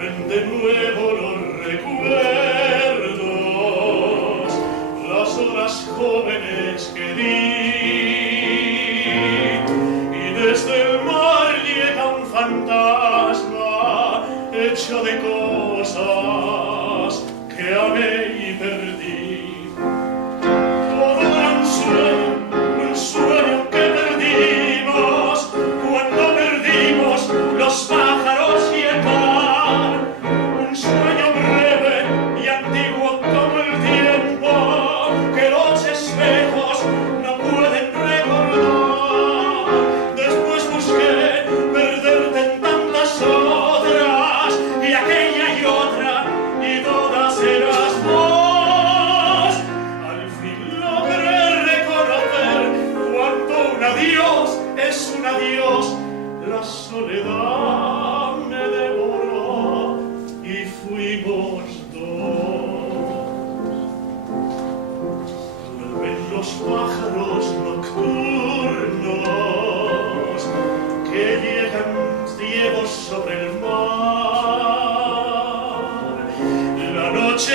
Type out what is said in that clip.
de nuevo los recuerdos, las horas jóvenes que di, y desde el mar llega un fantasma hecho de cosas que amé y perdí. Todo era un sueño que perdimos cuando perdimos los pájaros y el mar. Un sueño breve y antiguo como el tiempo que los espejos no pueden recordar. Después busqué perderte en tantas otras, y aquella y otra, y todas eras vos. Al fin logré reconocer cuánto un adiós es un adiós. La soledad me devoró y fuimos dos. Vuelven los pájaros nocturnos que llegan ciegos sobre el mar. La noche